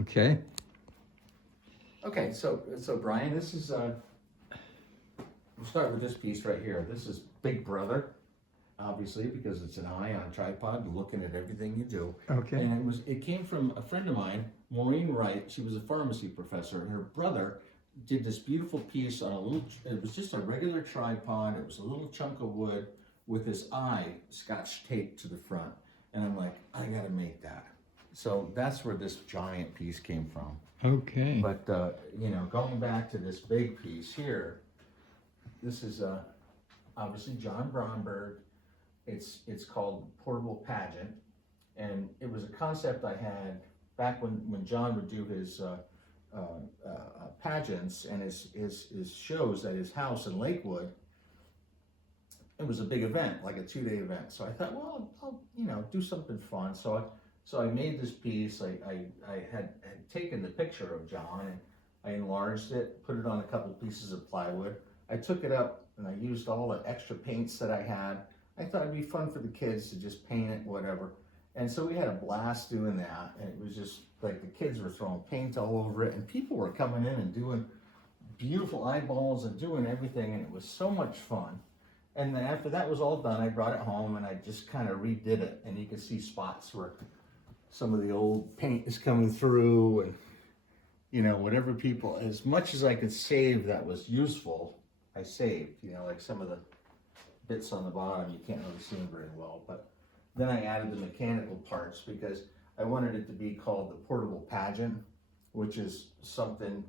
Okay. Okay, so Brian, this is we'll start with this piece right here. This is Big Brother, obviously, because it's an eye on a tripod looking at everything you do. Okay. And it came from a friend of mine, Maureen Wright. She was a pharmacy professor, and her brother did this beautiful piece on a little, it was just a regular tripod. It was a little chunk of wood with this eye scotch taped to the front. And I'm like, I gotta make that. So that's where this giant piece came from. Okay. But, going back to this big piece here, this is obviously John Bromberg. It's called Portable Pageant. And it was a concept I had back when John would do his pageants and his shows at his house in Lakewood. It was a big event, like a 2-day event. So I thought, well, I'll do something fun. So I made this piece. I had taken the picture of John and I enlarged it, put it on a couple pieces of plywood. I took it up and I used all the extra paints that I had. I thought it'd be fun for the kids to just paint it, whatever. And so we had a blast doing that. And it was just like the kids were throwing paint all over it and people were coming in and doing beautiful eyeballs and doing everything. And it was so much fun. And then after that was all done, I brought it home and I just kind of redid it. And you can see spots where some of the old paint is coming through and, whatever people, as much as I could save that was useful, I saved, like some of the bits on the bottom, you can't really see them very well. But then I added the mechanical parts because I wanted it to be called the Portable Pageant, which is something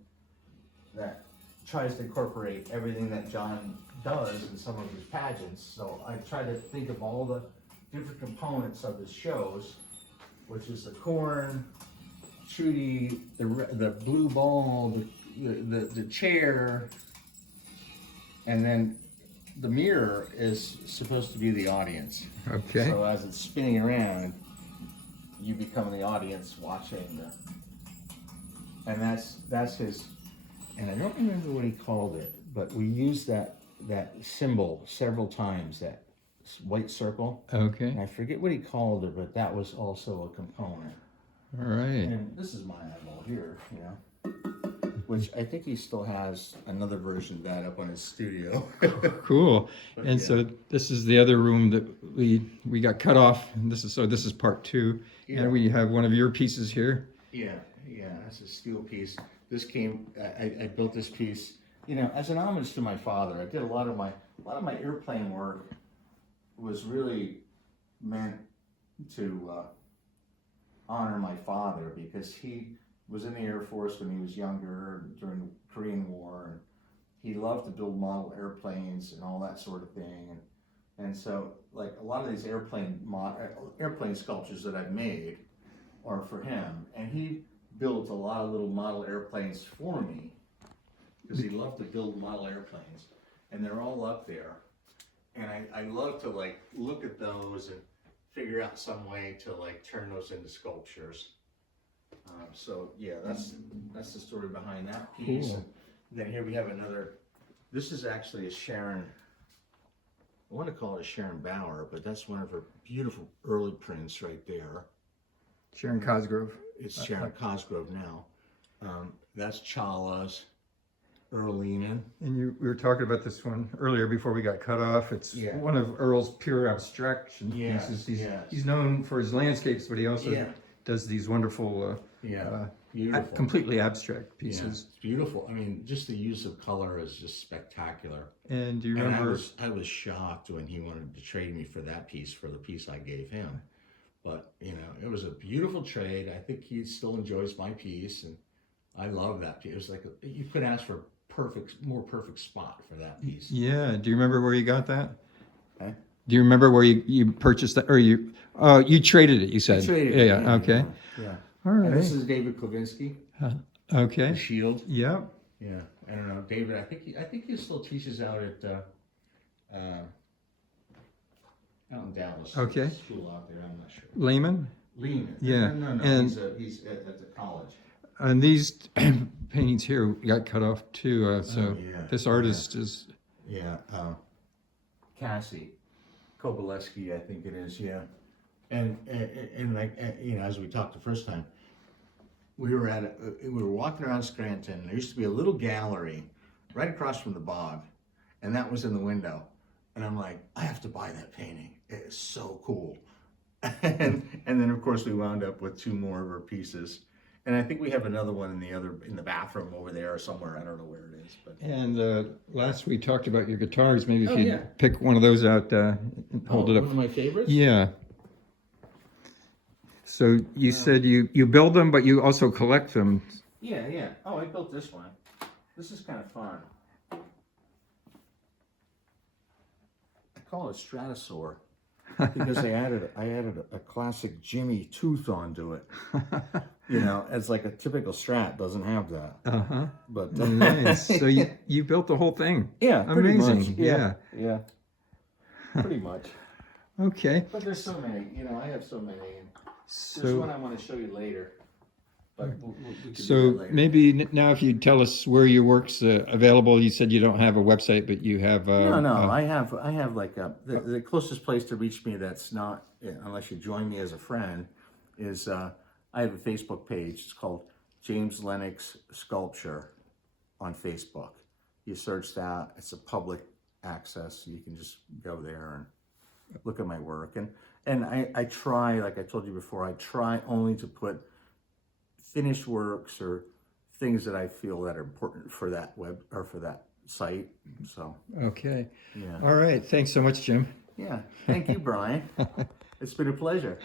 that tries to incorporate everything that John does in some of his pageants. So I try to think of all the different components of his shows, which is the corn, Trudy, the blue ball, the chair, and then the mirror is supposed to be the audience. Okay. So as it's spinning around, you become the audience watching and that's his. And I don't remember what he called it, but we used that symbol several times, that white circle. Okay. And I forget what he called it, but that was also a component. All right. And this is my eyeball here, which I think he still has another version of that up on his studio. Cool. But And yeah. so this is the other room that we got cut off. And this is part 2. Yeah. And we have one of your pieces here. Yeah, that's a steel piece. This came, I built this piece, as an homage to my father. I did a lot of my airplane work was really meant to honor my father because he was in the Air Force when he was younger during the Korean War, and he loved to build model airplanes and all that sort of thing. And so, like, a lot of these airplane sculptures that I've made are for him, and he built a lot of little model airplanes for me because he loved to build model airplanes, and they're all up there. And I love to like look at those and figure out some way to like turn those into sculptures. So yeah, that's the story behind that piece. Cool. And then here we have another. This is actually a Sharon. I want to call it a Sharon Bauer, but that's one of her beautiful early prints right there. Sharon Cosgrove. It's Sharon Cosgrove now. That's Chala's, Earlina. And we were talking about this one earlier before we got cut off. It's Yeah. one of Earl's pure abstraction Yes, pieces. yes. He's known for his landscapes, but he also does these wonderful, Beautiful. completely abstract Yeah, pieces. it's beautiful. I mean, just the use of color is just spectacular. And do you And remember? I was shocked when he wanted to trade me for that piece for the piece I gave him. But, it was a beautiful trade. I think he still enjoys my piece, and I love that piece. It was like, you could ask for more perfect spot for that piece. Yeah. Do you remember where you got that? Huh? Do you remember where you purchased that, or you traded it? You said. Traded it, Yeah. Okay. Yeah. All And this right. is David Klavinsky, Okay. the Shield. Yep. Yeah. I don't know, David. I think he still teaches out at out in Dallas. Okay. School out there. I'm not sure. Lehman. Lehman. Yeah, No. and- He's at the college. And these paintings here got cut off too. So yeah, this artist is. Yeah. Cassie Kobaleski, I think it is. Yeah. And like as we talked the first time, we were walking around Scranton. There used to be a little gallery right across from the bog, and that was in the window. And I'm like, I have to buy that painting. It is so cool. And then of course we wound up with 2 more of her pieces. And I think we have another one in the bathroom over there or somewhere. I don't know where it is. But And last we talked about your guitars. Maybe if Oh, you yeah. pick one of those out, and hold it up. One of my favorites? Yeah. So you said you build them, but you also collect them. Yeah. Oh, I built this one. This is kind of fun. I call it a Stratosaur because I added a classic Jimmy tooth onto it. You know, it's like a typical Strat doesn't have that. Uh-huh. But Nice. So you built the whole thing. yeah, pretty Amazing. much. Yeah. Pretty much. Okay. But there's so many. You know, I have so many. There's So one I want to show you later. But we can do so that later. maybe now if you'd tell us where your work's available. You said you don't have a website, but you have. No. I have like the closest place to reach me that's not unless you join me as a friend is I have a Facebook page. It's called James Lennox Sculpture on Facebook. You search that. It's a public access. You can just go there and look at my work. And I try, like I told you before, I try only to put finished works or things that I feel that are important for that web or for that site. So Okay. yeah. All right. Thanks so much, Jim. Yeah. Thank you, Brian. It's been a pleasure.